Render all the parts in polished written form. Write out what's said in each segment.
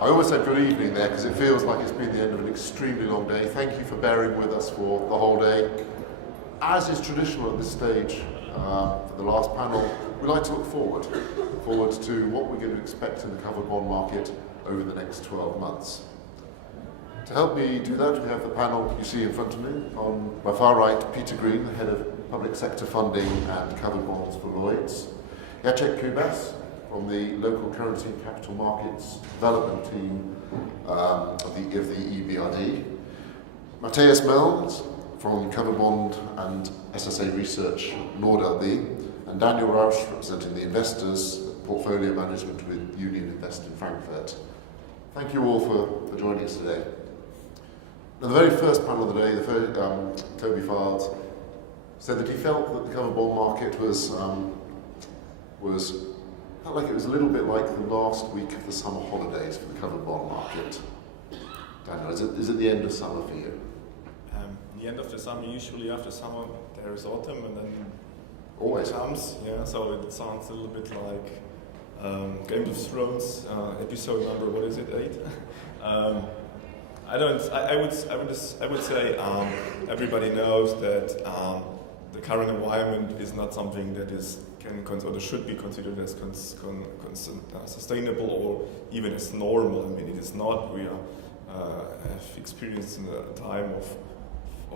I always said good evening there because it feels like it's been the end of an extremely long day. Thank you for bearing with us for the whole day. As is traditional at this stage, for the last panel, we like to look forward to what we're going to expect in the covered bond market over the next 12 months. To help me do that, we have the panel you see in front of me. On my far right, Peter Green, the head of public sector funding and covered bonds for Lloyds. Jacek Kubas, from the local currency and capital markets development team of the EBRD. Matthias Melns, from covered bond and SSA research, NordLB. And Daniel Rausch, representing the investors, portfolio management with Union Invest in Frankfurt. Thank you all for joining us today. Now, the very first panel of the day, Toby Fards, said that he felt that the covered bond market felt like it was a little bit like the last week of the summer holidays for the covered bond market. Daniel, is it the end of summer for you? The end of the summer, usually after summer there is autumn and then always comes, yeah, so it sounds a little bit like Game of Thrones episode number, what is it, 8? I would say everybody knows that the current environment is not something that should be considered as sustainable or even as normal. I mean, it is not. We have experienced a time of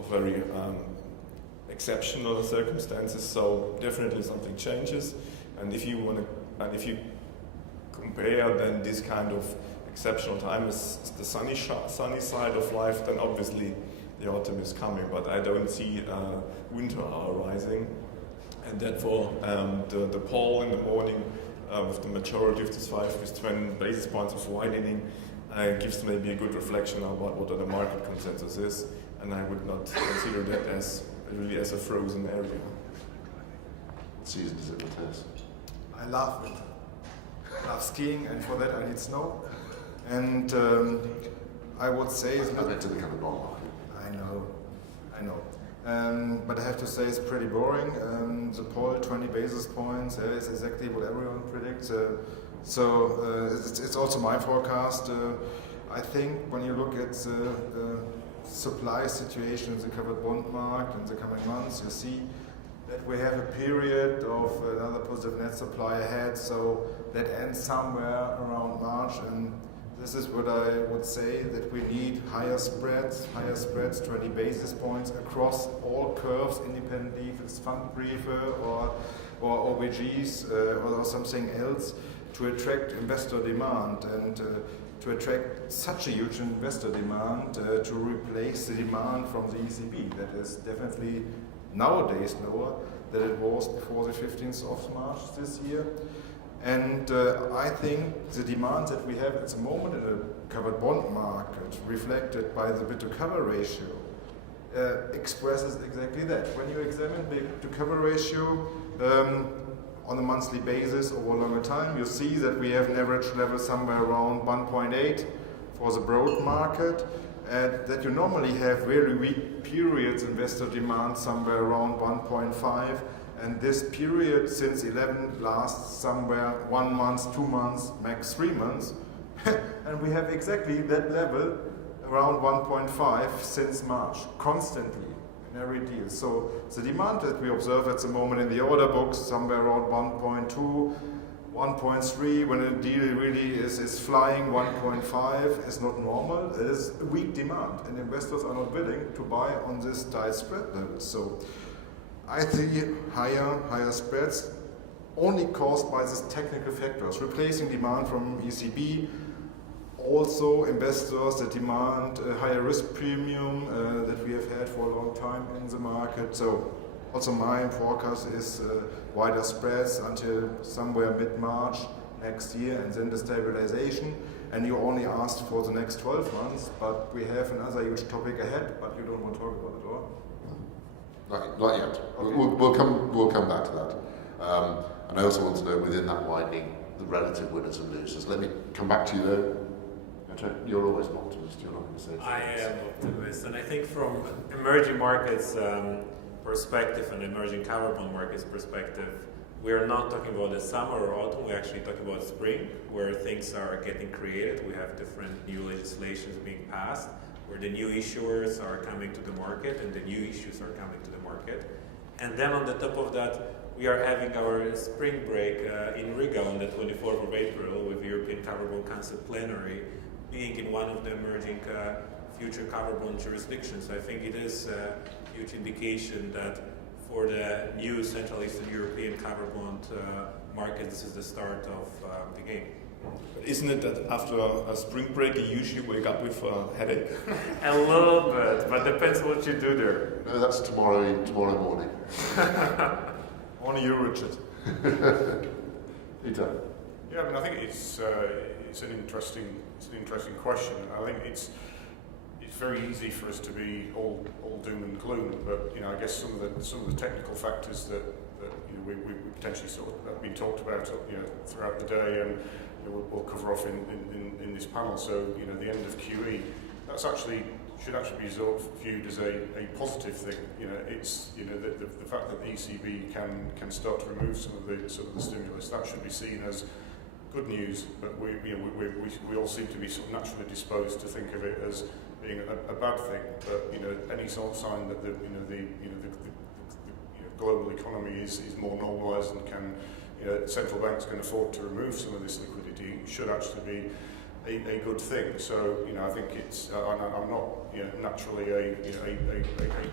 very exceptional circumstances. So definitely something changes. And if you compare then this kind of exceptional time is the sunny side of life, then obviously the autumn is coming, but I don't see winter arising, and therefore the poll in the morning with the majority of this 5 with 20 basis points of widening gives maybe a good reflection about what the market consensus is, and I would not consider that as really as a frozen area. What season is it, Matthias? I love it. I love skiing, and for that I need snow. And I would say it's not to the covered bond market. I know. But I have to say it's pretty boring. The poll, 20 basis points, is exactly what everyone predicts. So it's also my forecast. I think when you look at the supply situation in the covered bond market in the coming months, you see that we have a period of another positive net supply ahead. So that ends somewhere around March, and this is what I would say, that we need higher spreads, 20 basis points across all curves, independently if it's fund briefer or OBGs or something else, to attract investor demand and to attract such a huge investor demand to replace the demand from the ECB that is definitely nowadays lower than it was before the 15th of March this year. And I think the demand that we have at the moment in the covered bond market, reflected by the bid-to-cover ratio, expresses exactly that. When you examine the bid-to-cover ratio on a monthly basis over a longer time, you see that we have an average level somewhere around 1.8 for the broad market, and that you normally have very weak periods, investor demand somewhere around 1.5. And this period since 11 lasts somewhere 1 month, 2 months, max 3 months. And we have exactly that level around 1.5 since March, constantly in every deal. So the demand that we observe at the moment in the order books, somewhere around 1.2, 1.3, when a deal really is flying, 1.5 is not normal. It is a weak demand, and investors are not willing to buy on this tight spread level. So I see higher spreads only caused by these technical factors, replacing demand from ECB, also investors that demand a higher risk premium that we have had for a long time in the market. So also my forecast is wider spreads until somewhere mid-March next year, and then the stabilization. And you only asked for the next 12 months, but we have another huge topic ahead, but you don't want to talk about it, or? Not yet. Okay. We'll come back to that. And I also want to know, within that widening, the relative winners and losers. Let me come back to you though. You're always an optimist. You're not going to say that. I am an optimist, and I think from emerging markets perspective and emerging covered bond markets perspective, we're not talking about the summer or autumn, we're actually talking about spring, where things are getting created. We have different new legislations being passed, where the new issuers are coming to the market and the new issues are coming to the market. And then on the top of that, we are having our spring break in Riga on the 24th of April with the European Covered Bond Council plenary being in one of the emerging future covered bond jurisdictions. I think it is a huge indication that for the new Central Eastern European covered bond market, this is the start of the game. Isn't it that after a spring break you usually wake up with a headache? A little bit, but depends what you do there. No, that's tomorrow morning. On you, Richard. Peter. Yeah, I mean, I think it's an interesting question. I think it's very easy for us to be all doom and gloom, but I guess some of the technical factors that we potentially sort of have been talked about throughout the day, and we'll cover off in this panel. So the end of QE, should actually be sort of viewed as a positive thing. It's the fact that the ECB can start to remove some of the stimulus, that should be seen as good news. But we all seem to be sort of naturally disposed to think of it as being a bad thing. But any sort of sign that the global economy is more normalised and central banks can afford to remove some of this liquidity should actually be a good thing. So I think it's I'm not naturally a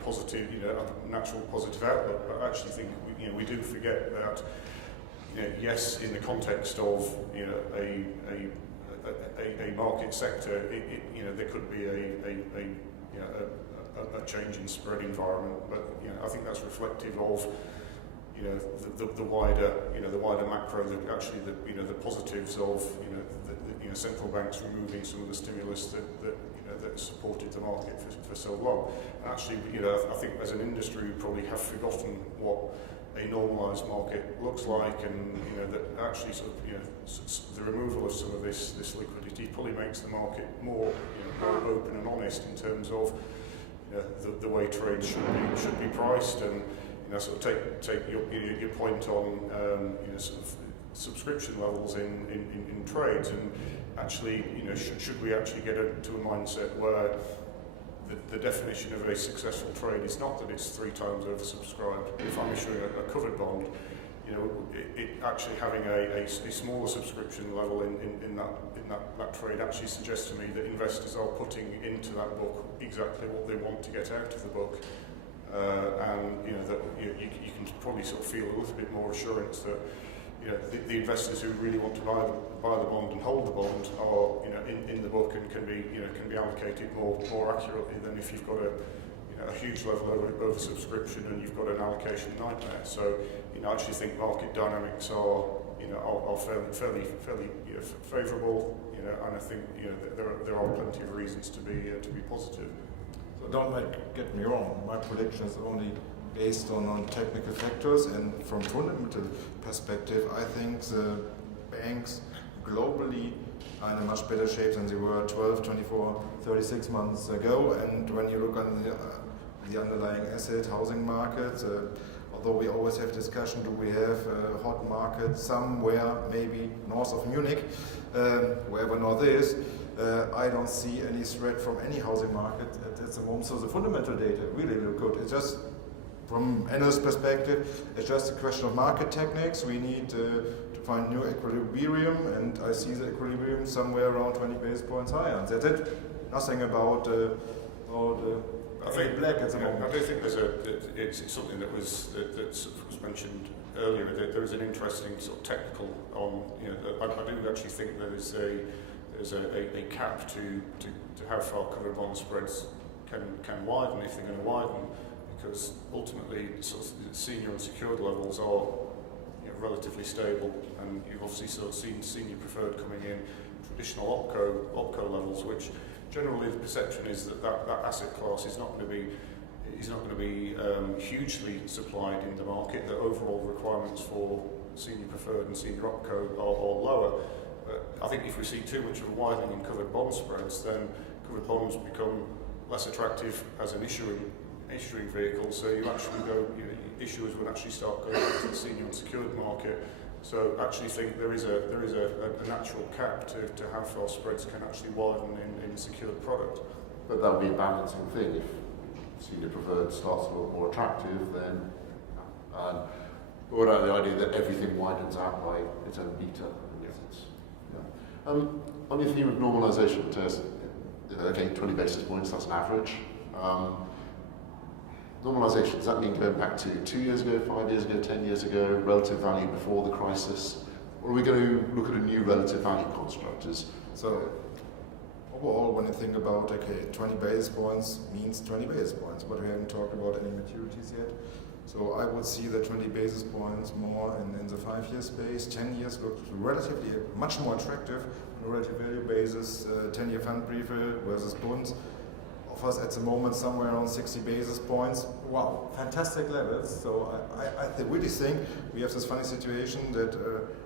positive a natural positive outlook, but I actually think we do forget that yes, in the context of a market sector, there could be a change in spread environment, but I think that's reflective of the wider macro, the positives of central banks removing some of the stimulus that supported the market for so long. And actually, I think as an industry we probably have forgotten what a normalised market looks like, and that actually sort of the removal of some of this liquidity probably makes the market more more open and honest in terms of the way trades should be priced. And sort of take your point on sort of subscription levels in trades, and actually should we actually get to a mindset where the definition of a successful trade is not that it's 3 times oversubscribed. If I'm issuing a covered bond, it actually having a smaller subscription level in that trade actually suggests to me that investors are putting into that book exactly what they want to get out of the book, and that you can probably sort of feel a little bit more assurance that the investors who really want to buy the bond and hold the bond are in the book and can be allocated more accurately than if you've got a huge level of oversubscription and you've got an allocation nightmare. So I actually think market dynamics are fairly favourable, and I think there are plenty of reasons to be positive. So don't get me wrong, my prediction is only based on technical factors, and from fundamental perspective, I think the banks globally are in a much better shape than they were 12, 24, 36 months ago. And when you look on the underlying asset housing market, although we always have discussion, do we have a hot market somewhere, maybe north of Munich, wherever north is, I don't see any threat from any housing market at the moment. So the fundamental data really look good. It's just, from analyst perspective, it's just a question of market techniques. We need to find new equilibrium, and I see the equilibrium somewhere around 20 basis points higher. And that's it. Nothing about I think black at the moment. I do think it's something that was mentioned earlier. There is an interesting sort of technical on. I do actually think there's a cap to how far covered bond spreads can widen if they're going to widen. Because ultimately, sort of senior and secured levels are relatively stable, and you've obviously sort of seen senior preferred coming in, traditional opco levels, which generally the perception is that asset class is not going to be hugely supplied in the market. That overall requirements for senior preferred and senior opco are lower. But I think if we see too much of a widening in covered bond spreads, then covered bonds become less attractive as an issuing issuing vehicles. So you actually go, issuers would actually start going into the senior unsecured market. So actually think there is a natural cap to how far spreads can actually widen in a secured product. But that would be a balancing thing. If senior preferred starts to look more attractive, then what about the idea that everything widens out by its own beta? On your theme of normalisation, okay, 20 basis points, that's an average. Normalisation, does that mean going back to 2 years ago, 5 years ago, 10 years ago, relative value before the crisis? Or are we going to look at a new relative value construct? So overall, when you think about, 20 basis points means 20 basis points, but we haven't talked about any maturities yet. So I would see the 20 basis points more in the 5-year space. 10 years looks relatively much more attractive on a relative value basis. 10-year fund briefe versus bonds offers at the moment somewhere around 60 basis points. Wow, fantastic levels. So I really think we have this funny situation that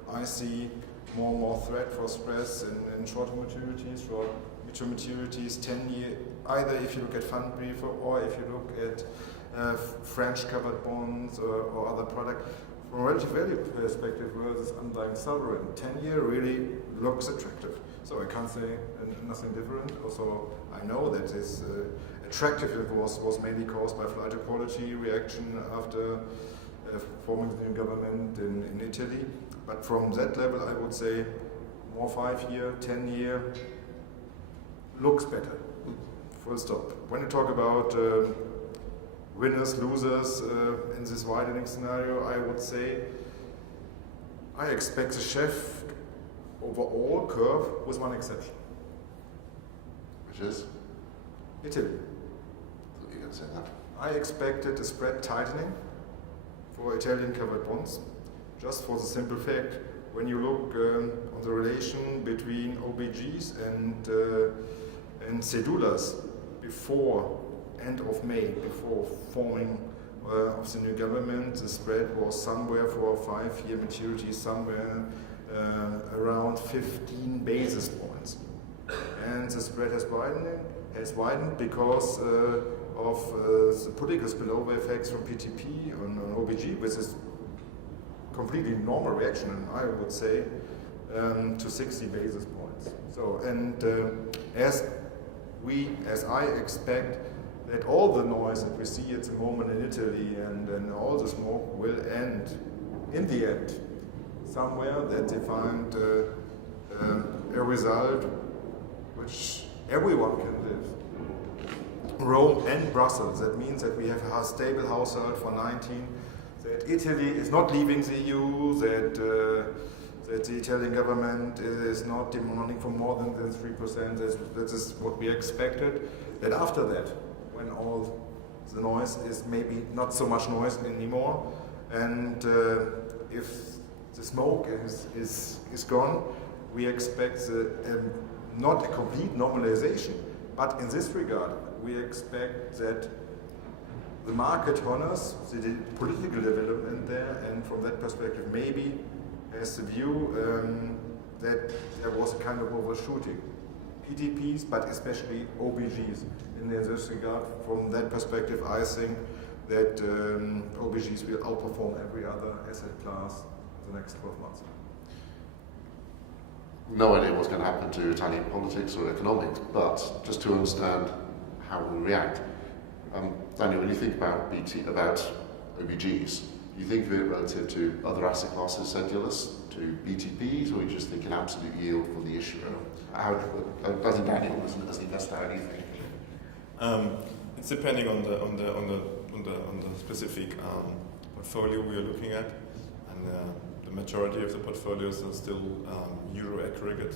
I see more and more threat for spreads in shorter maturities, short midterm maturities, 10-year, either if you look at fund briefe or if you look at French covered bonds or other product. From a relative value perspective versus underlying sovereign, 10-year really looks attractive. So I can't say nothing different. Also, I know that this attractive was mainly caused by flight to quality reaction after forming the new government in Italy. But from that level, I would say more 5-year, 10-year looks better. Full stop. When you talk about winners, losers in this widening scenario, I would say I expect the chef overall curve with one exception. Which is? Italy. I thought you were going to say that. I expected a spread tightening for Italian covered bonds, just for the simple fact, when you look on the relation between OBGs and cedulas before end of May, before forming of the new government, the spread was somewhere for a 5-year maturity, somewhere around 15 basis points. And the spread has widened because of the political spillover effects from PTP on OBG, which is completely normal reaction, and I would say to 60 basis points. So, and as I expect that all the noise that we see at the moment in Italy and all the smoke will end in the end somewhere that they find a result which everyone can live. Rome and Brussels, that means that we have a stable household for 19, that Italy is not leaving the EU, that the Italian government is not demanding for more than 3%, that is what we expected, that after that, when all the noise is maybe not so much noise anymore, and if the smoke is gone, we expect not a complete normalization, but in this regard, we expect that the market honors the political development there, and from that perspective, maybe has the view that there was a kind of overshooting. PTPs, but especially OBGs. In this regard, from that perspective, I think that OBGs will outperform every other asset class in the next 12 months. No idea what's going to happen to Italian politics or economics, but just to understand how we react. Daniel, when you think about OBGs, do you think of it relative to other asset classes, cedulars, to BTPs, or you just think an absolute yield for the issuer? As a Daniel, as an investor, how do you think? It's depending on the specific portfolio we are looking at, and the majority of the portfolios are still euro aggregate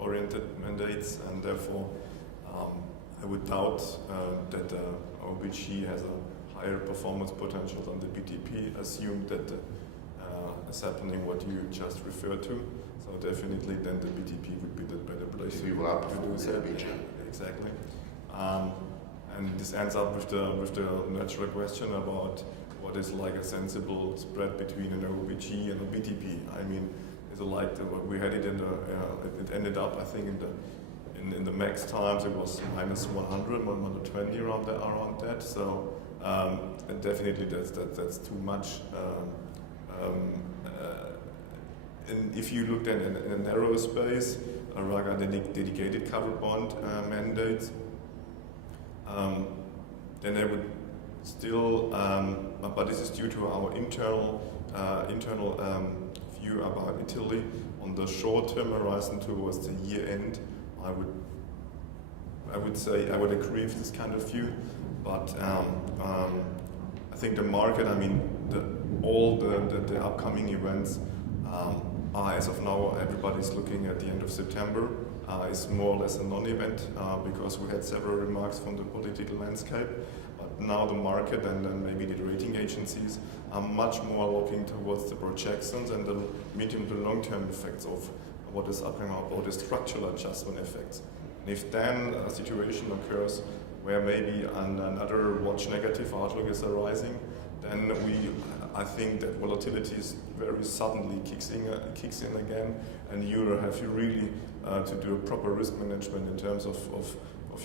oriented mandates, and therefore I would doubt that OBG has a higher performance potential than the BTP. Assume that is happening what you just referred to. So definitely, then the BTP would be the better place to do so. Exactly. And this ends up with the natural question about what is like a sensible spread between an OBG and a BTP. I mean, it's like we had it in the it ended up, I think, in in the max times it was minus 100, 120 around that. So and definitely that's too much. And if you look then in a narrow space, rather than dedicated covered bond mandates, then they would still, but this is due to our internal view about Italy. On the short-term horizon towards the year end, I would say I would agree with this kind of view, but I think the market, I mean, all the upcoming events are, as of now, everybody's looking at the end of September. Is more or less a non-event because we had several remarks from the political landscape. But now the market and then maybe the rating agencies are much more looking towards the projections and the medium to long-term effects of what is up about the structural adjustment effects. And if then a situation occurs where maybe another watch negative outlook is arising, then I think that volatility is very suddenly kicks in again, and you have to really to do a proper risk management in terms of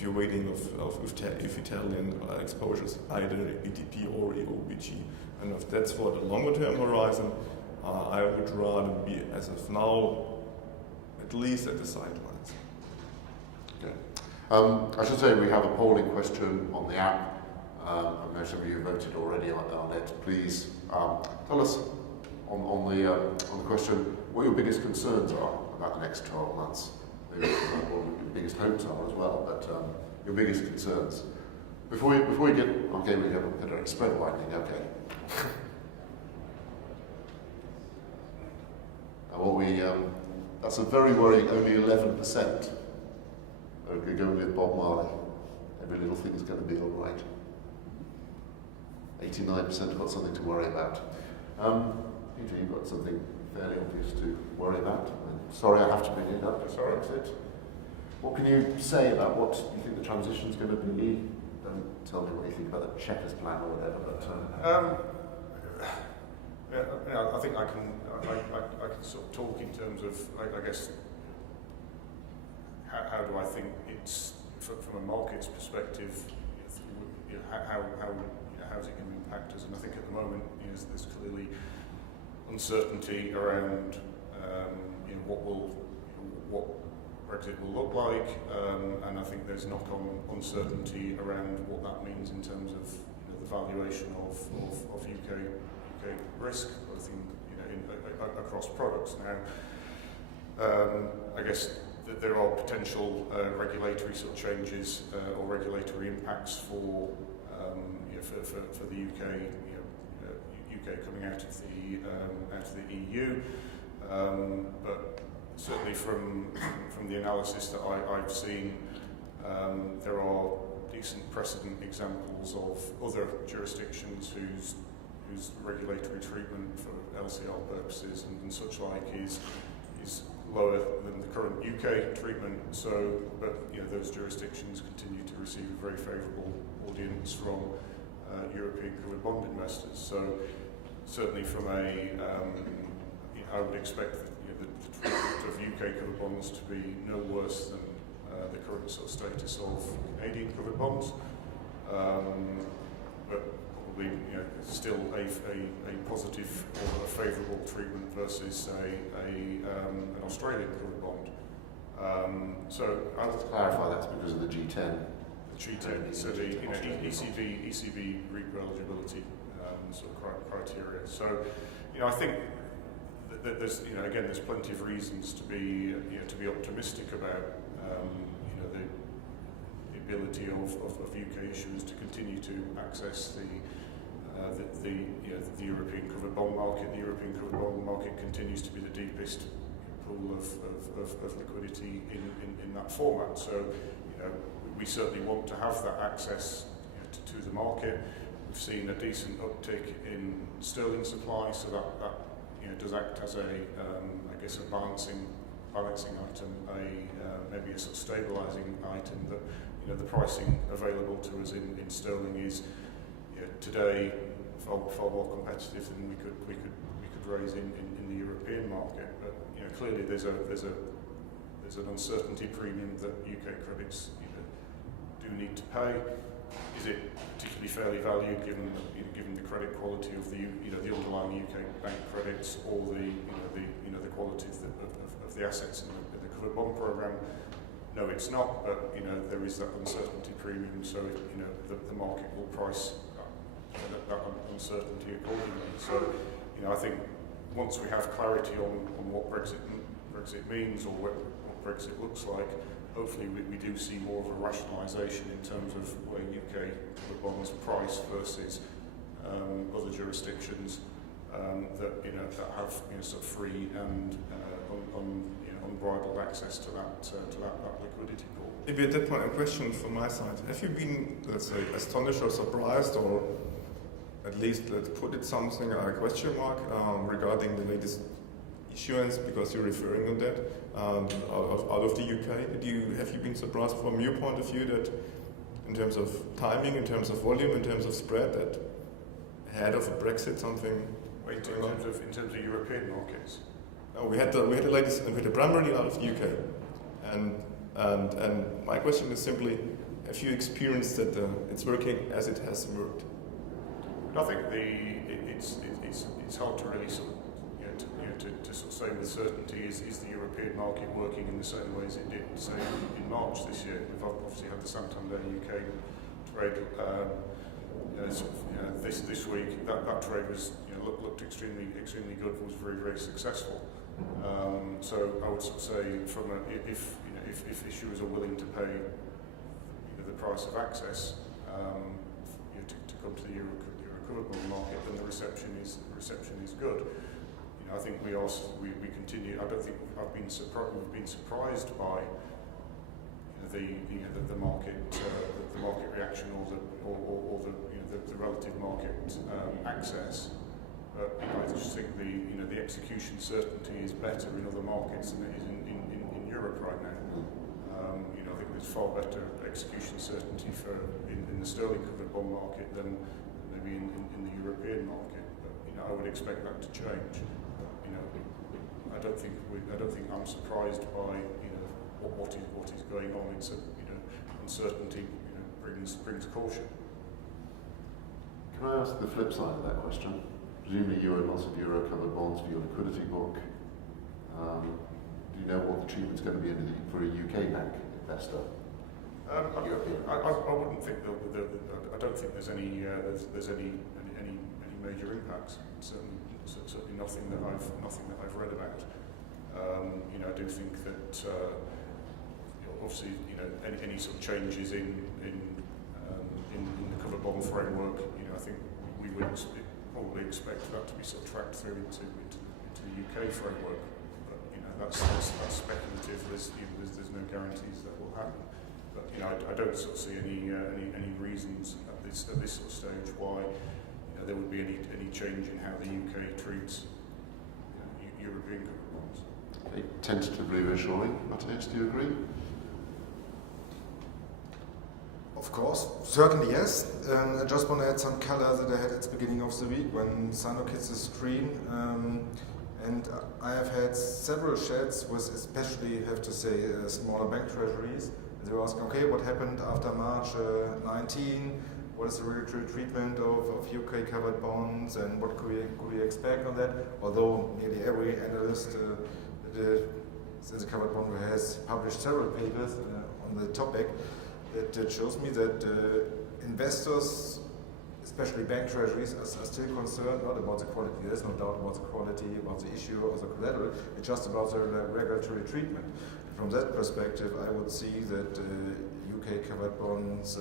your weighting of Italian exposures, either ETP or EOBG. And if that's for the longer term horizon, I would rather be, as of now, at least at the sidelines. Okay. I should say we have a polling question on the app. I know some of you voted already on it. Please tell us on the question what your biggest concerns are about the next 12 months. Maybe what your biggest hopes are as well, but your biggest concerns. Before we get, okay, we have a direct spread widening, okay. That's a very worrying, only 11% are going with Bob Marley. Every little thing is going to be all right. 89% have got something to worry about. Peter, you've got something fairly obvious to worry about. Sorry, I have to bring it up. Sorry, Brexit. What can you say about what you think the transition's going to be? Don't tell me what you think about the Chequers plan or whatever. But I think I can sort of talk in terms of, I guess, how do I think it's from a market's perspective, how's it going to impact us? And I think at the moment, there's clearly uncertainty around what Brexit will look like, and I think there's knock-on uncertainty around what that means in terms of the valuation of UK risk, both across products. Now, I guess that there are potential regulatory sort of changes or regulatory impacts for the UK, UK coming out of the EU, but certainly from the analysis that I've seen, there are decent precedent examples of other jurisdictions whose regulatory treatment for LCR purposes and such like is lower than the current UK treatment. So, but those jurisdictions continue to receive a very favourable audience from European covered bond investors. So, certainly from I would expect the treatment of UK covered bonds to be no worse than the current sort of status of Canadian covered bonds, but probably still a positive or a favourable treatment versus an Australian covered bond. So I'll just clarify that's because of the G10. G10, so the ECB repo eligibility sort of criteria. So I think that there's again there's plenty of reasons to be optimistic about the ability of UK issuers to continue to access the European covered bond market. The European covered bond market continues to be the deepest pool of liquidity in that format. So we certainly want to have that access to the market. We've seen a decent uptick in sterling supply, so that does act as I guess a balancing item, maybe a sort of stabilising item. That the pricing available to us in sterling is today far more competitive than we could raise in the European market. But clearly there's a there's an uncertainty premium that UK credits do need to pay. Is it particularly fairly valued given the credit quality of the underlying UK bank credits, or the quality of the assets in the covered bond programme? No, it's not. But there is that uncertainty premium, so the market will price that uncertainty accordingly. So I think once we have clarity on what Brexit means, or what Brexit looks like, hopefully we do see more of a rationalisation in terms of where UK covered bonds price versus other jurisdictions that have sort of free and unbridled access to that liquidity pool. Maybe at that point, a question from my side: have you been, let's say, astonished or surprised, or at least, let's put it something, a question mark regarding the latest issuance, because you're referring to that out of the UK? Have you been surprised from your point of view that, in terms of timing, in terms of volume, in terms of spread, that ahead of a Brexit something? In terms of European markets. No, we had the latest, we had the primarily out of the UK, and my question is simply: have you experienced that it's working as it has worked? I think it's hard to really sort of to sort of say with certainty is the European market working in the same way as it did, say, in March this year. We've obviously had the Santander UK trade this week. That trade was looked extremely good, was very successful. So I would sort of say, if issuers are willing to pay the price of access to come to the Euro covered bond market, then the reception is good. I think we continue. I don't think we've been surprised by the market reaction or the relative market access. But I just think the execution certainty is better in other markets than it is in Europe right now. I think there's far better execution certainty in the sterling covered bond market than maybe in the European market. But I would expect that to change. I don't think I'm surprised by what is going on. It's uncertainty brings caution. Can I ask the flip side of that question? Presumably you own lots of euro covered bonds for your liquidity book. Do you know what the treatment's going to be for a UK bank investor? I wouldn't think I don't think there's any major impacts. Certainly nothing that I've read about. I do think that obviously any sort of changes in the covered bond framework, I think we would probably expect that to be sort of tracked through into the UK framework. But that's speculative. There's no guarantees that will happen. But I don't sort of see any reasons at this sort of stage why there would be any change in how the UK treats European covered bonds. Okay, tentatively reassuring. Matthias, do you agree? Of course, certainly yes. I just want to add some color that I had at the beginning of the week when Sandro hits the screen. And I have had several chats with, especially, have to say, smaller bank treasuries. And they were asking, okay, what happened after March 19? What is the regulatory treatment of UK covered bonds, and what could we expect on that? Although nearly every analyst since the covered bond has published several papers on the topic, that shows me that investors, especially bank treasuries, are still concerned not about the quality. There's no doubt about the quality, about the issue or the collateral. It's just about the regulatory treatment. From that perspective, I would see that UK covered bonds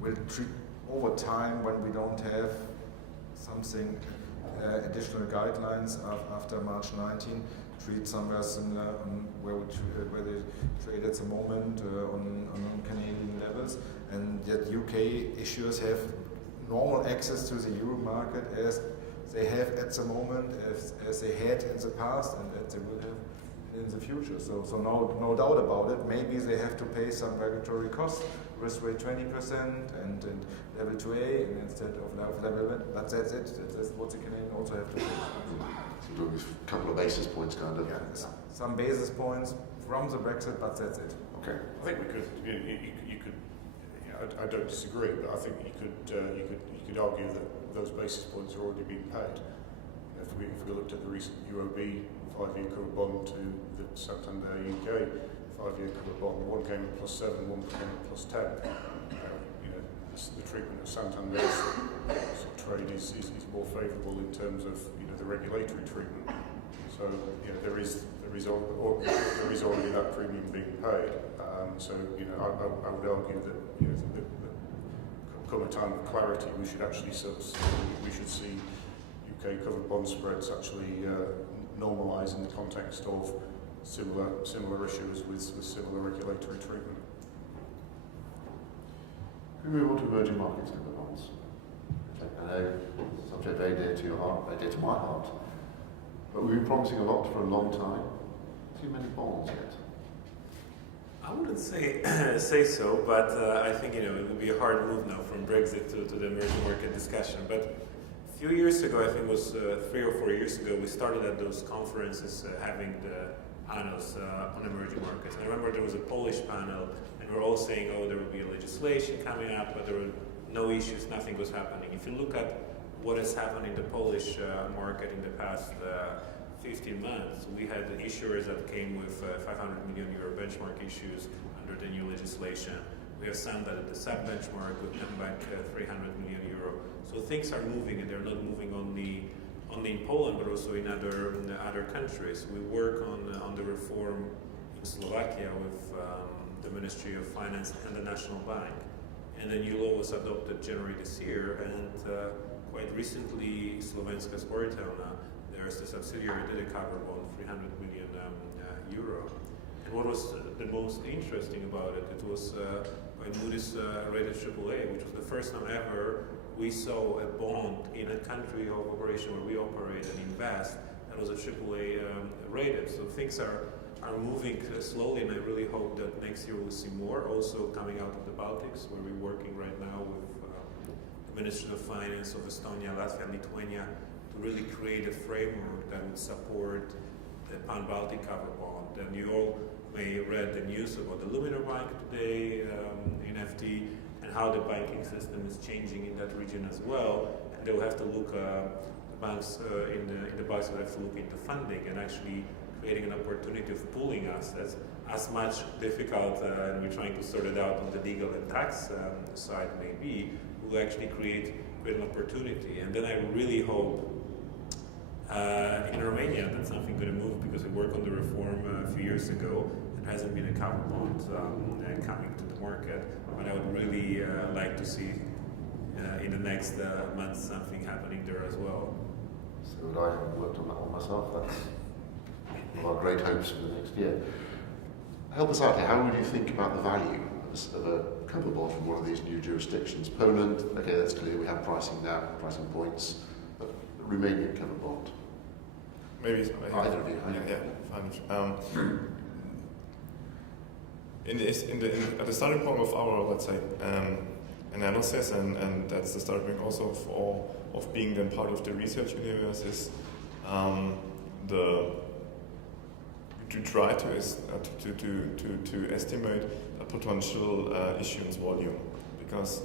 will treat over time, when we don't have something additional guidelines after March 19, treat somewhere similar where they trade at the moment on Canadian levels, and yet UK issuers have normal access to the euro market as they have at the moment, as they had in the past, and that they will have in the future. So no doubt about it. Maybe they have to pay some regulatory costs, risk rate 20% and level 2A instead of level 1, but that's it. That's what the Canadian also have to pay. So we've got a couple of basis points, kind of. Yeah, some basis points from the Brexit, but that's it. Okay. I think we could. You could. I don't disagree, but I think you could argue that those basis points are already being paid. If we looked at the recent UOB 5-year covered bond to the Santander UK 5-year covered bond, one came at +7, one came at +10. The treatment of Santander's trade is more favourable in terms of the regulatory treatment. So there is already that premium being paid. So I would argue that come a time of clarity, we should actually see UK covered bond spreads actually normalise in the context of similar issues with similar regulatory treatment. Can we move on to emerging markets covered bonds? I know it's a subject very dear to your heart, very dear to my heart. But we've been promising a lot for a long time. Too many bonds yet. I wouldn't say so, but I think it would be a hard move now from Brexit to the emerging market discussion. But a few years ago, I think it was 3 or 4 years ago, we started at those conferences having the panels on emerging markets. And I remember there was a Polish panel, and we're all saying, oh, there will be legislation coming up, but there were no issues, nothing was happening. If you look at what has happened in the Polish market in the past 15 months, we had the issuers that came with 500 million euro benchmark issues under the new legislation. We have some that at the sub-benchmark would come back 300 million euro. So things are moving, and they're not moving only in Poland, but also in other countries. We work on the reform in Slovakia with the Ministry of Finance and the National Bank. And the new law was adopted January this year, and quite recently Slovenská sportovna, there's the subsidiary, did a cover bond, 300 million euro. And what was the most interesting about it, it was by Moody's rated AAA, which was the first time ever we saw a bond in a country of operation where we operate and invest that was a AAA rated. So things are moving slowly, and I really hope that next year we'll see more. Also coming out of the Baltics, where we're working right now with the Ministry of Finance of Estonia, Latvia, and Lithuania to really create a framework that would support the Pan-Baltic cover bond. And you all may read the news about the Luminor Bank today in FT, and how the banking system is changing in that region as well. And they'll have to look, the banks in the banks will have to look into funding and actually creating an opportunity of pooling us as much difficult, and we're trying to sort it out on the legal and tax side maybe, will actually create an opportunity. And then I really hope in Romania that's something going to move, because we worked on the reform a few years ago and hasn't been a cover bond coming to the market. But I would really like to see in the next months something happening there as well. So would I have worked on that one myself? That's one of our great hopes for the next year. Help us out here. How would you think about the value of a cover bond from one of these new jurisdictions? Poland, okay, that's clear. We have pricing now, pricing points. But Romanian cover bond. Maybe either of you. Yeah, fine. At the starting point of our, let's say, analysis, and that's the starting point also of being then part of the research universe, is to try to estimate a potential issuance volume, because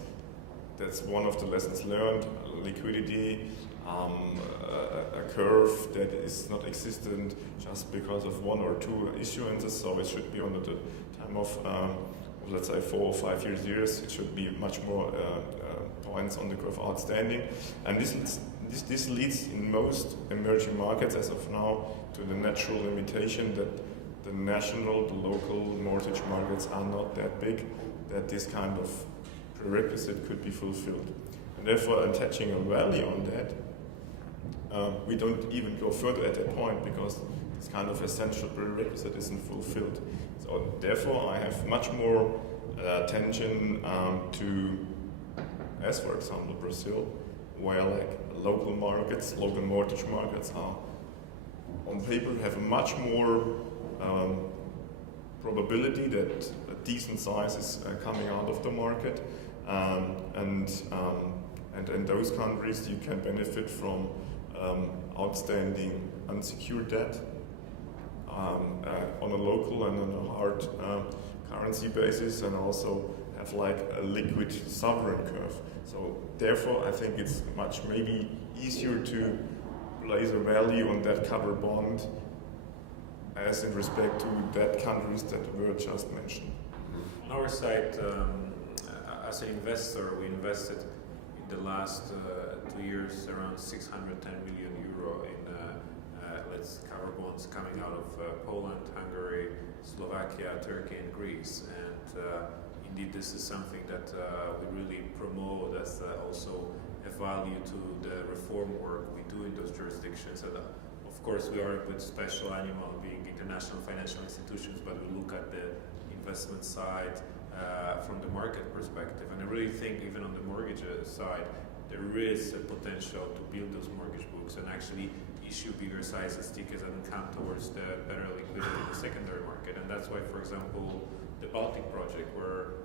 that's one of the lessons learned. Liquidity, a curve that is not existent just because of 1 or 2 issuances, so it should be under the time of let's say 4 or 5 years, it should be much more points on the curve outstanding, and this leads in most emerging markets as of now to the natural limitation that the local mortgage markets are not that big, that this kind of prerequisite could be fulfilled. And therefore, attaching a value on that, we don't even go further at that point, because this kind of essential prerequisite isn't fulfilled. So therefore, I have much more attention to, as for example, Brazil, where like local mortgage markets are on paper have a much more probability that a decent size is coming out of the market, and in those countries you can benefit from outstanding unsecured debt on a local and on a hard currency basis, and also have like a liquid sovereign curve. So therefore, I think it's much maybe easier to place a value on that covered bond as in respect to debt countries that were just mentioned. On our side, as an investor, we invested in the last 2 years around 610 million euro in let's cover bonds coming out of Poland, Hungary, Slovakia, Turkey, and Greece. And indeed, this is something that we really promote as also a value to the reform work we do in those jurisdictions. And of course, we are a bit special animal being international financial institutions, but we look at the investment side from the market perspective. And I really think even on the mortgage side, there is a potential to build those mortgage books and actually issue bigger sizes tickets and come towards the better liquidity in the secondary market. And that's why, for example, the Baltic project, where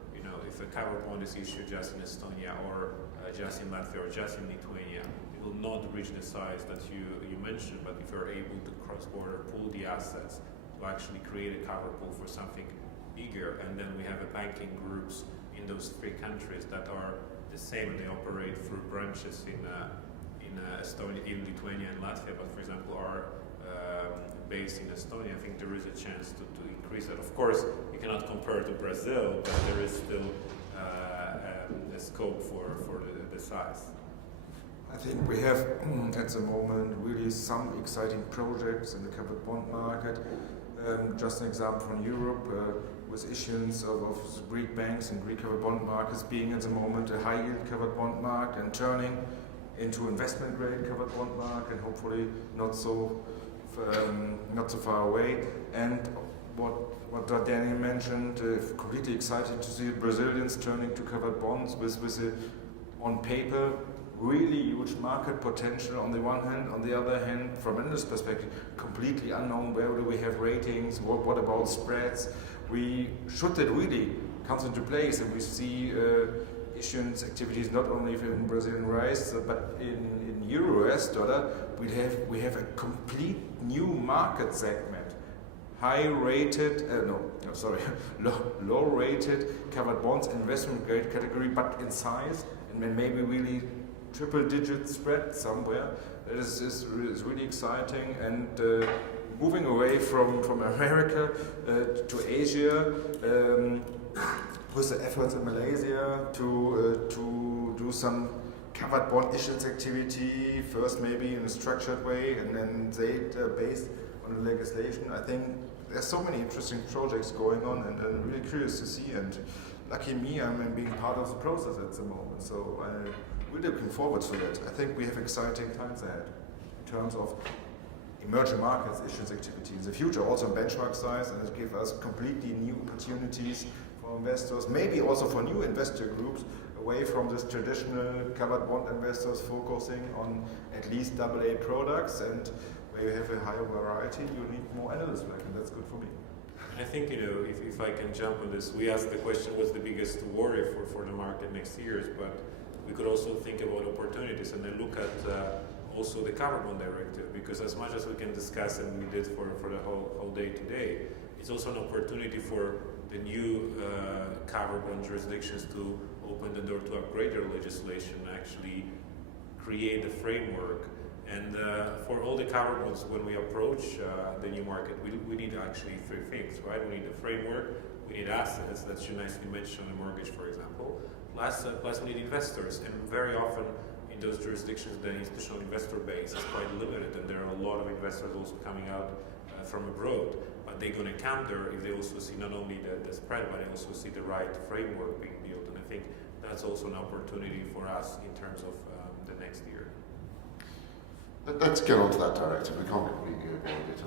if a covered bond is issued just in Estonia or just in Latvia or just in Lithuania, it will not reach the size that you mentioned. But if you're able to cross-border pool the assets to actually create a cover pool for something bigger, and then we have a banking groups in those 3 countries that are the same, and they operate through branches in Estonia, in Lithuania and Latvia, but for example are based in Estonia. I think there is a chance to increase that. Of course, you cannot compare to Brazil, but there is still a scope for the size. I think we have at the moment really some exciting projects in the covered bond market. Just an example from Europe, with issuance of Greek banks and Greek covered bond markets being at the moment a high yield covered bond market and turning into investment grade covered bond market, and hopefully not so far away. And what Daniel mentioned, completely excited to see Brazilians turning to covered bonds with on paper really huge market potential on the one hand. On the other hand, from an industry perspective, completely unknown. Where do we have ratings? What about spreads? Should that really comes into place, and we see issuance activities not only in Brazilian reais but in euro, US dollar, we have a complete new market segment. Low rated covered bonds, investment grade category, but in size, and maybe really triple digit spread somewhere. That is really exciting. And moving away from America to Asia, with the efforts in Malaysia to do some covered bond issuance activity, first maybe in a structured way, and then based on the legislation. I think there's so many interesting projects going on, and I'm really curious to see. And lucky me, I'm being part of the process at the moment. So I'm really looking forward to that. I think we have exciting times ahead in terms of emerging markets issuance activity in the future, also in benchmark size, and it gives us completely new opportunities for investors, maybe also for new investor groups, away from this traditional covered bond investors focusing on at least AA products, and where you have a higher variety, you need more analyst work, and that's good for me. I think, if I can jump on this, we asked the question, what's the biggest worry for the market next years, but we could also think about opportunities and then look at also the covered bond directive, because as much as we can discuss, and we did for the whole day today, it's also an opportunity for the new covered bond jurisdictions to open the door to upgrade their legislation, actually create a framework. And for all the covered bonds, when we approach the new market, we need actually 3 things, right? We need a framework, we need assets, that you nicely mentioned on a mortgage, for example, plus we need investors. And very often in those jurisdictions, the institutional investor base is quite limited, and there are a lot of investors also coming out from abroad. But they're going to come there if they also see not only the spread, but they also see the right framework being built. And I think that's also an opportunity for us in terms of the next year. Let's get on to that directive. We can't completely avoid it.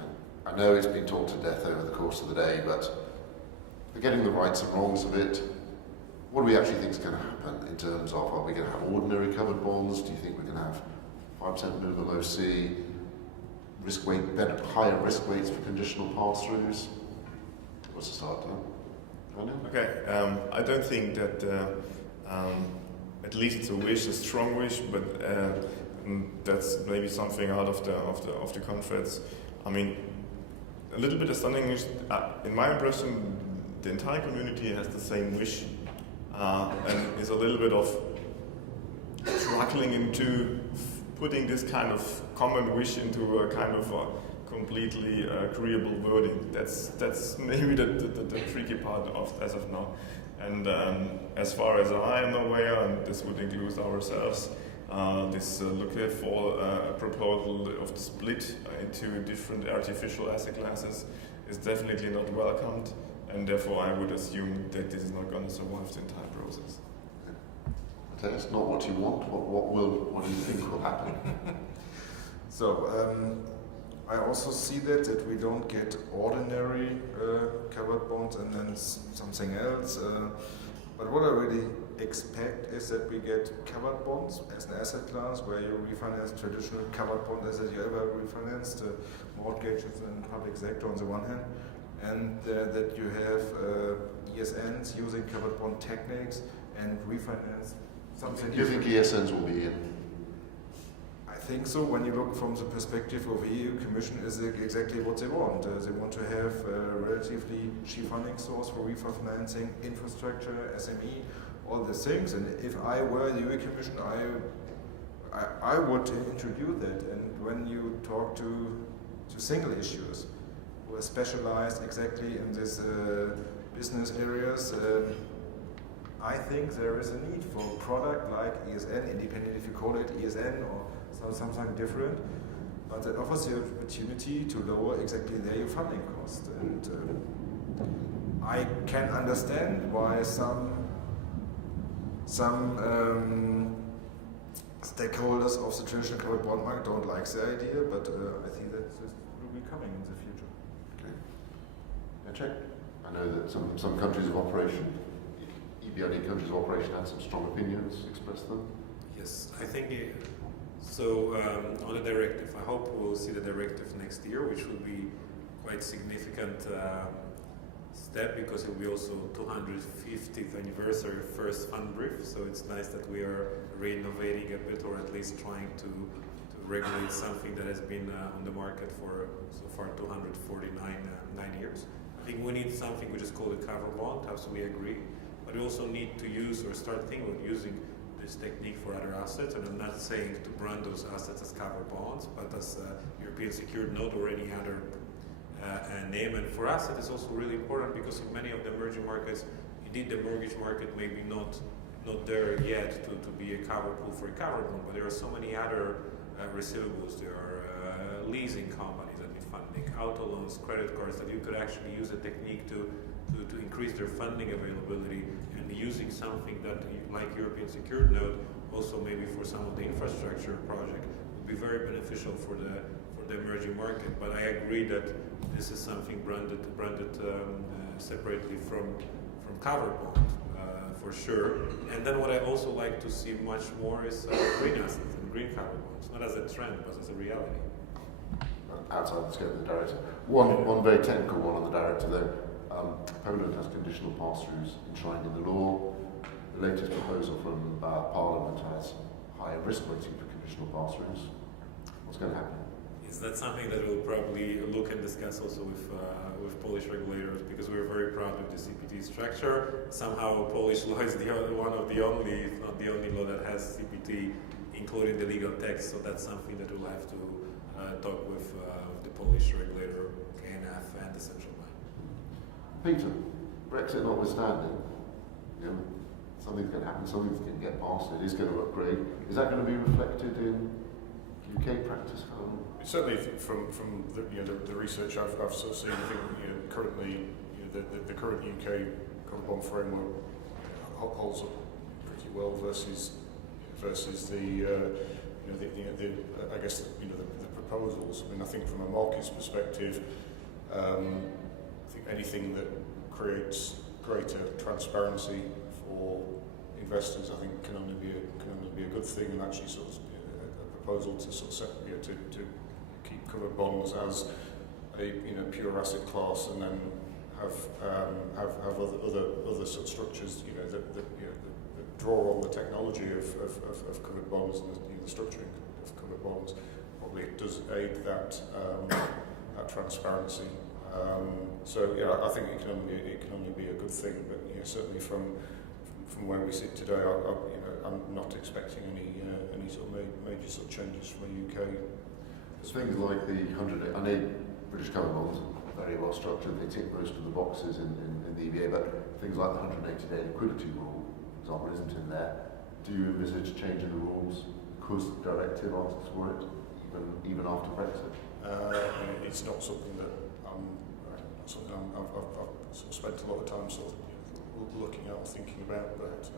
I know it's been talked to death over the course of the day, but forgetting the rights and wrongs of it, what do we actually think is going to happen in terms of, are we going to have ordinary covered bonds? Do you think we're going to have 5% minimum OC, risk weight, higher risk weights for conditional pass-throughs? What's the start now? Okay, I don't think that, at least it's a wish, a strong wish, but and that's maybe something out of the conference. I mean, a little bit stunning is, in my impression, the entire community has the same wish, and is a little bit of struggling into putting this kind of common wish into a kind of a completely agreeable wording. That's maybe the tricky part as of now. And as far as I am aware, and this would include ourselves, this looking for a proposal of the split into different artificial asset classes is definitely not welcomed, and therefore I would assume that this is not going to survive the entire process. Okay, it's not what you want. What do you think will happen? So I also see that we don't get ordinary covered bonds and then something else. But what I really expect is that we get covered bonds as an asset class where you refinance traditional covered bonds as you ever refinanced mortgages and public sector on the one hand, and that you have ESNs using covered bond techniques and refinance something. Do you think ESNs will be in? I think so. When you look from the perspective of the EU Commission, is exactly what they want. They want to have a relatively cheap funding source for refinancing, infrastructure, SME, all these things. And if I were the EU Commission, I would introduce that. And when you talk to single issuers who are specialized exactly in these business areas, I think there is a need for a product like ESN, independent if you call it ESN or something different, but that offers the opportunity to lower exactly their funding cost. And I can understand why some stakeholders of the traditional covered bond market don't like the idea, but I think that this will be coming in the future. Okay. Yeah, check. I know that some countries of operation, EBRD countries of operation, had some strong opinions, expressed them. Yes, I think so. On the directive, I hope we'll see the directive next year, which will be quite significant step because it will be also 250th anniversary first fund brief. So it's nice that we are renovating a bit, or at least trying to regulate something that has been on the market for so far 249 years. I think we need something which is called a cover bond. Absolutely agree. But we also need to use or start thinking about using this technique for other assets, and I'm not saying to brand those assets as covered bonds, but as a European secured note or any other name. And for us, it is also really important because in many of the emerging markets, indeed the mortgage market may be not there yet to be a cover pool for a covered bond, but there are so many other receivables. There are leasing companies that need funding, auto loans, credit cards, that you could actually use a technique to increase their funding availability, and using something that, like European secured note, also maybe for some of the infrastructure project, would be very beneficial for the emerging market. But I agree that this is something branded separately from covered bond, for sure. And then what I also like to see much more is green assets and green covered bonds, not as a trend, but as a reality. Outside the scope of the directive. One very technical one on the directive though. Poland has conditional pass-throughs enshrined in the law. The latest proposal from Parliament has higher risk weighting for conditional pass-throughs. What's going to happen? Is that something that we'll probably look and discuss also with Polish regulators, because we're very proud of the CPT structure. Somehow Polish law is one of the only, if not the only law that has CPT including the legal text, so that's something that we'll have to talk with the Polish regulator, KNF, and the central bank. Peter, Brexit notwithstanding, something's going to happen, something's going to get passed, it is going to upgrade. Is that going to be reflected in UK practice? Certainly, from the research I've sort of seen, I think currently the current UK covered bond framework holds up pretty well versus the I guess the proposals. I mean, I think from a market's perspective, I think anything that creates greater transparency for investors, I think can only be a good thing, and actually sort of a proposal to sort of set, to keep covered bonds as a pure asset class, and then have other sort of structures that draw on the technology of covered bonds and the structuring of covered covered bonds, probably it does aid that that transparency. So yeah, I think it can only be a good thing. But certainly from where we sit today, I'm not expecting any sort of major sort of changes from the UK. Things like the 100, I know British covered bonds are very well structured, they tick most of the boxes in the EBA, but things like the 180-day liquidity rule, for example, isn't in there. Do you envisage changing the rules because the directive asks for it, even after Brexit? It's not something that I've sort of spent a lot of time sort of looking at or thinking about, but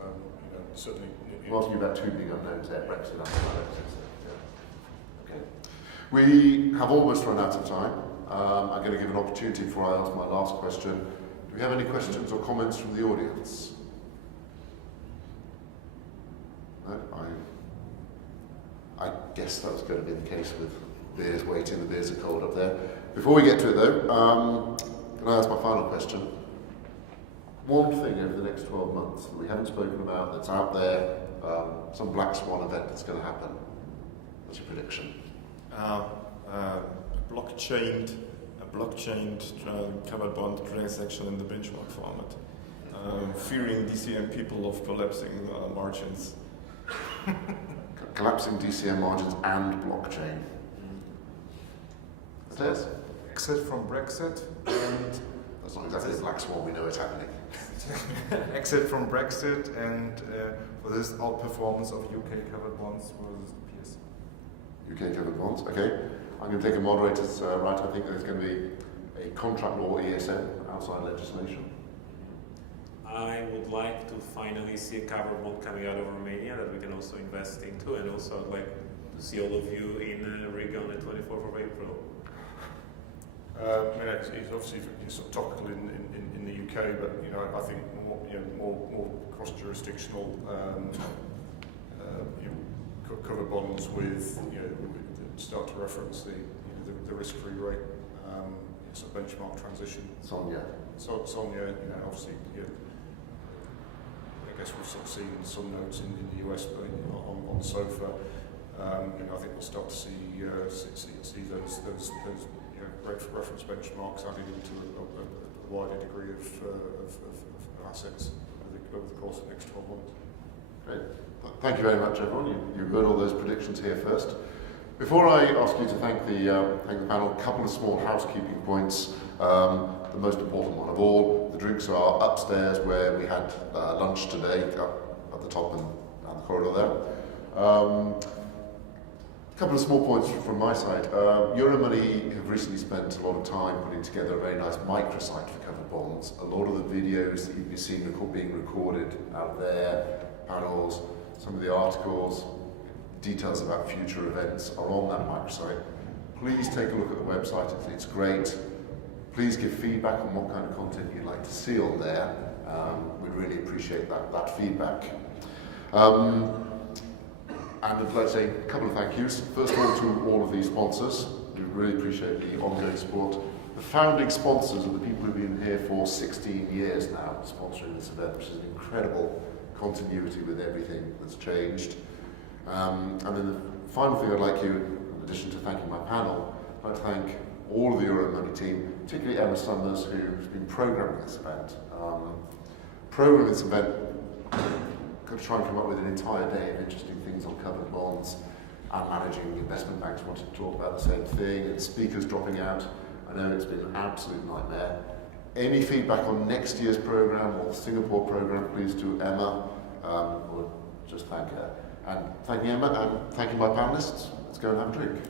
certainly. I'm asking you about two big unknowns there, Brexit and Brexit. Yeah. Okay. We have almost run out of time. I'm going to give an opportunity before I ask my last question. Do we have any questions or comments from the audience? No, I guess that was going to be the case with beers waiting. The beers are cold up there. Before we get to it though, can I ask my final question? One thing over the next 12 months that we haven't spoken about that's out there, some black swan event that's going to happen. What's your prediction? A blockchained covered bond transaction in the benchmark format. Fearing DCM people of collapsing margins. Collapsing DCM margins and blockchain. Yes. Exit from Brexit and That's not exactly the black swan, we know it's happening. exit from Brexit and for this outperformance of UK covered bonds versus peers. UK covered bonds, okay. I'm going to take a moderator's right. I think there's going to be a contract law ESM outside legislation. I would like to finally see a covered bond coming out of Romania that we can also invest into, and also I'd like to see all of you in Riga on the 24th of April. It's obviously sort of topical in the UK, but I think more cross-jurisdictional covered bonds with start to reference the risk-free rate, so benchmark transition. Sonia. Sonia, obviously, I guess we've sort of seen some notes in the US, but on SOFA, I think we'll start to see those reference benchmarks added into a wider degree of assets over the course of the next 12 months. Great. Thank you very much, everyone. You heard all those predictions here first. Before I ask you to thank the panel, a couple of small housekeeping points. The most important one of all, the drinks are upstairs where we had lunch today, up at the top and down the corridor there. A couple of small points from my side. Euromoney have recently spent a lot of time putting together a very nice microsite for covered bonds. A lot of the videos that you've been seeing being recorded out there, panels, some of the articles, details about future events are on that microsite. Please take a look at the website, it's great. Please give feedback on what kind of content you'd like to see on there. We'd really appreciate that feedback. And I'd like to say a couple of thank yous. First of all, to all of these sponsors. We really appreciate the ongoing support. The founding sponsors are the people who've been here for 16 years now, sponsoring this event, which is an incredible continuity with everything that's changed. And then the final thing I'd like you, in addition to thanking my panel, I'd like to thank all of the Euromoney team, particularly Emma Summers, who's been programming this event. Programming this event, going to try and come up with an entire day of interesting things on covered bonds, and managing investment banks wanting to talk about the same thing, and speakers dropping out. I know it's been an absolute nightmare. Any feedback on next year's programme or the Singapore programme, please do Emma. We'll just thank her. And thanking Emma and thanking my panellists. Let's go and have a drink.